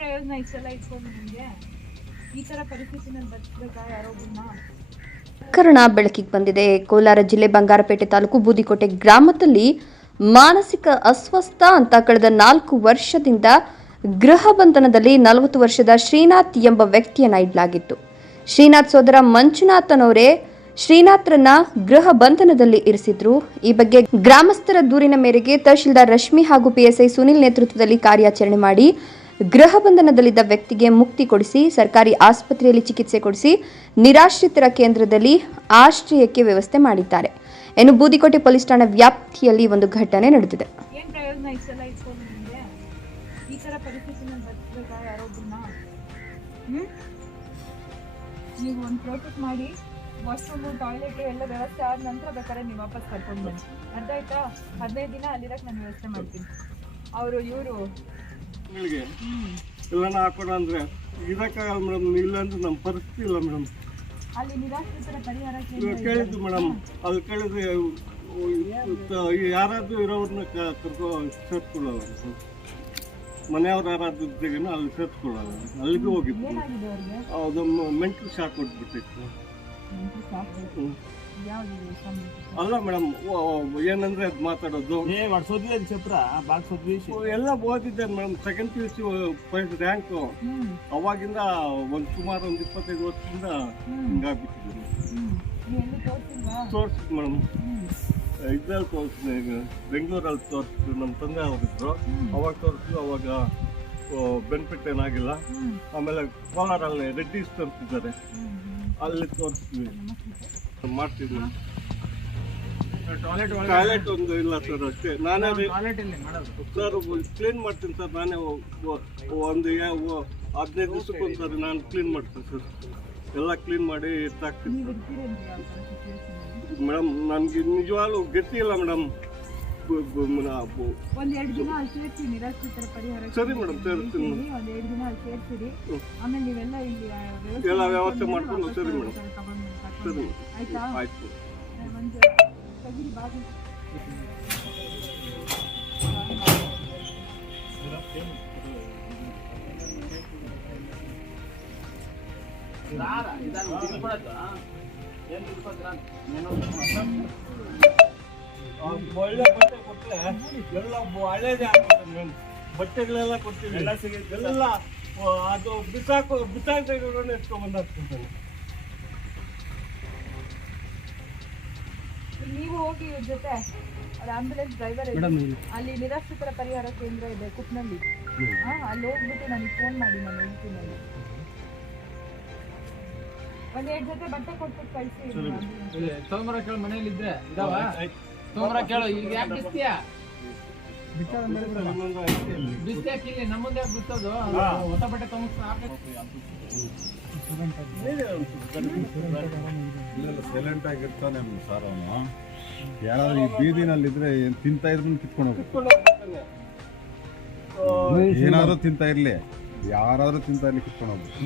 ಪ್ರಯೋಜನ ಇಷ್ಟೆಲ್ಲ ಇಟ್ಕೊಂಡು ನಿಮಗೆ? ಈ ತರ ಪರಿಸ್ಥಿತಿನಲ್ಲಿ ಬದುಕಬೇಕಾ ಯಾರೊಬ್ಬರನ್ನ ಪ್ರಕರಣ ಬೆಳಕಿಗೆ ಬಂದಿದೆ. ಕೋಲಾರ ಜಿಲ್ಲೆ ಬಂಗಾರಪೇಟೆ ತಾಲೂಕು ಬೂದಿಕೋಟೆ ಗ್ರಾಮದಲ್ಲಿ ಮಾನಸಿಕ ಅಸ್ವಸ್ಥ ಅಂತ ಕಳೆದ ನಾಲ್ಕು ವರ್ಷದಿಂದ ಗೃಹ ಬಂಧನದಲ್ಲಿ ನಲವತ್ತು ವರ್ಷದ ಶ್ರೀನಾಥ್ ಎಂಬ ವ್ಯಕ್ತಿಯನ್ನ ಇಡಲಾಗಿತ್ತು. ಶ್ರೀನಾಥ್ ಸೋದರ ಮಂಜುನಾಥನವರೇ ಶ್ರೀನಾಥ್ರನ್ನ ಗೃಹ ಬಂಧನದಲ್ಲಿ ಇರಿಸಿದ್ರು. ಈ ಬಗ್ಗೆ ಗ್ರಾಮಸ್ಥರ ದೂರಿನ ಮೇರೆಗೆ ತಹಶೀಲ್ದಾರ್ ರಶ್ಮಿ ಹಾಗೂ ಪಿಎಸ್ಐ ಸುನಿಲ್ ನೇತೃತ್ವದಲ್ಲಿ ಕಾರ್ಯಾಚರಣೆ ಮಾಡಿ ಗೃಹ ಬಂಧನದಲ್ಲಿದ್ದ ವ್ಯಕ್ತಿಗೆ ಮುಕ್ತಿ ಕೊಡಿಸಿ, ಸರ್ಕಾರಿ ಆಸ್ಪತ್ರೆಯಲ್ಲಿ ಚಿಕಿತ್ಸೆ ಕೊಡಿಸಿ ನಿರಾಶ್ರಿತರ ಕೇಂದ್ರದಲ್ಲಿ ಆಶ್ರಯಕ್ಕೆ ವ್ಯವಸ್ಥೆ ಮಾಡಿದ್ದಾರೆ. ಎನ್ನು ಬೂದಿಕೋಟೆ ಪೊಲೀಸ್ ಠಾಣಾ ವ್ಯಾಪ್ತಿಯಲ್ಲಿ ಒಂದು ಘಟನೆ ನಡೆದಿದೆ. ನೀವು ಒಂದು ಪ್ರೊಟೆಕ್ಟ್ ಮಾಡಿ ವಾಶ್ರೂಮು ಟಾಯ್ಲೆಟ್ ಎಲ್ಲ ವ್ಯವಸ್ಥೆ ಆದ ನಂತರ ಬೇಕಾದ್ರೆ ನೀವು ವಾಪಸ್ ಕರ್ಕೊಂಡು ಬನ್ನಿ. ಅರ್ಥ ಆಯ್ತಾ? ಹದಿನೈದು ದಿನ ಅಲ್ಲಿರಕ್ಕೆ ನಾನು ವ್ಯವಸ್ಥೆ ಮಾಡ್ತೀನಿ. ಅವರು, ಇವರು ಮಕ್ಕಳಿಗೆ ಎಲ್ಲನ ಹಾಕೋಣ ಅಂದ್ರೆ ಇದಕ್ಕಾಗಲ್ಲ ಮೇಡಮ್ ಇಲ್ಲಾಂದ್ರೆ ನಮ್ಮ ಪರಿಸ್ಥಿತಿ ಇಲ್ಲ ಮೇಡಮ್. ಕೇಳಿದ್ದು ಮೇಡಮ್ ಅಲ್ಲಿ ಕೇಳಿದ್ರೆ ಯಾರಾದ್ರೂ ಇರೋರನ್ನ ಕರ್ಕೋ ಸೇರ್ಕೊಳ್ಳಲ್ಲ ಮನೆಯವ್ರು ಯಾರಾದ್ರೂ ಇದ್ದಾಗೇನು ಅಲ್ಲಿ ಸೇರ್ಕೊಳ್ಳಲ್ಲ ಅಲ್ಲಿಗೆ ಹೋಗಿದ್ದು ಅದೊಂದು ಮೆಂಟಲ್ ಶಾಕ್ ಕೊಟ್ಬಿಟ್ಟಿತ್ತು? ಅಲ್ಲ ಮೇಡಮ್ ಏನಂದ್ರೆ ಅದು ಮಾತಾಡೋದು. ಏ ಮಾಡ್ಸೋದ್ವಿ ಚಪ್ರ ಬಾಕ್ಸೋದ್ವಿ ಎಲ್ಲ ಓದಿದ್ದೆ madam second P U C first rank ಅವಾಗಿಂದ ಒಂದು ಸುಮಾರು ಒಂದು ಇಪ್ಪತ್ತೈದು ವರ್ಷದಿಂದ ಹಿಂಗಾಗ್ಬಿಟ್ಟಿದ್ದೀನಿ ತೋರಿಸಿದ್ ಮೇಡಮ್. ಇದ್ರಲ್ಲಿ ತೋರಿಸಿದೆ ಬೆಂಗಳೂರಲ್ಲಿ ತೋರಿಸಿದ್ರು ನಮ್ಮ ತಂದೆ ಅವರಿದ್ರು ಅವಾಗ ತೋರಿಸಿದ್ರು ಅವಾಗ ಬೆನಿಫಿಟ್ ಏನಾಗಿಲ್ಲ. ಆಮೇಲೆ ಕೋಲಾರಲ್ಲಿ ರೆಡ್ಡಿಸ್ ತೋರಿಸಿದ್ದಾರೆ ಅಲ್ಲಿ ತೋರಿಸ್ತೀವಿ. ಮಾಡ್ತೀವಿ ಟಾಯ್ಲೆಟ್ ಒಂದು ಇಲ್ಲ ಸರ್ ಅಷ್ಟೇ. ನಾನೇ ಸರ್ ಕ್ಲೀನ್ ಮಾಡ್ತೀನಿ ಸರ್. ನಾನೇ ಒಂದು ಹದಿನೈದು ದಿವಸಕ್ಕೆ ಒಂದ್ಸರಿ ನಾನು ಕ್ಲೀನ್ ಮಾಡ್ತೀನಿ ಸರ್. ಎಲ್ಲ ಕ್ಲೀನ್ ಮಾಡಿ ಎತ್ತಾಕ್ತೀನಿ. ಮೇಡಮ್ ನನಗೆ ನಿಜವಾಗ್ಲೂ ಗತಿ ಇಲ್ಲ ಮೇಡಮ್. ಒಂದೆರಡು ದಿನ ಅಲ್ಲಿ ಸೇರ್ಸಿ ಪರಿಹಾರ ಸರಿ ಮೇಡಮ್ ಸೇರಿಸ್ತೀನಿ ಒಂದೆರಡು ದಿನ ಅಲ್ಲಿ ಆಮೇಲೆ ನೀವೆಲ್ಲ ಇಲ್ಲಿ ಎಲ್ಲ ವ್ಯವಸ್ಥೆ ಮಾಡ್ಕೊಂಡು ಸರಿ ಮೇಡಮ್. ಸರಿ ಆಯ್ತಾ? ಆಯ್ತು. ಒಂದು ತೆಗಿರಿ ಬಾಗಿ ಏನು ಒಳ್ಳೆ ಬಟ್ಟೆ ಕೊಟ್ಟರೆ ಎಲ್ಲ ಹಳೇದೇ ಆಗ್ತದೆ ಮೇಡಮ್ ಬಟ್ಟೆಗಳೆಲ್ಲ ಕೊಡ್ತೀವಿ. ಎಲ್ಲ ಸಿಗುತ್ತೆ. ಎಲ್ಲ ಅದು ಬಿಸಾಕು ಬಿಸಾಕಿರೋಣ ಎತ್ಕೊಂಡ್ಬಂದು ಹಾಕ್ತಿರ್ತಾನೆ ನೀವು ಹೋಗಿ ಇವ್ರ ಜೊತೆ ಅವ್ರ ಆಂಬುಲೆನ್ಸ್ ಡ್ರೈವರ್ ಅಲ್ಲಿ ನಿರಾಶ್ರಿತರ ಪರಿಹಾರ ಕೇಂದ್ರ ಇದೆ ಕುಪ್ನಲ್ಲಿ ಹಾ ಅಲ್ಲಿ ಹೋಗ್ಬಿಟ್ಟು ನನಗೆ ಫೋನ್ ಮಾಡಿ ನಾನು ಹೇಳ್ತೀನಿ ಅಲ್ಲಿ. ಒಂದ್ ಎರಡು ಜೊತೆ ಬಟ್ಟೆ ಕೊಟ್ಟು ಕಳಿಸಿ ತಗೊಂಬರ ಕೇಳು ಮನೇಲಿ ಇದ್ರೆ ಇದಾವ? ತಗೊಂಬರ ಕೇಳು ಈಗ ಯಾಕೆ ಬಿಸ್ತೀಯ ಹೊಸ ಬಟ್ಟೆ ಆಗಿರ್ತಾನೆ ಯಾರಾದ್ರೂ ಈ ಬೀದಿನಲ್ಲಿದ್ರೆ ಏನು ತಿಂತಾ ಇದ್ರು ಕಿತ್ಕೊಂಡು ಹೋಗ್ಬೇಕು. ಏನಾದ್ರೂ ತಿಂತಾ ಇರ್ಲಿ, ಯಾರಾದ್ರೂ ತಿಂತಾ ಇರ್ಲಿ ಕಿತ್ಕೊಂಡು ಹೋಗ್ಬೇಕು.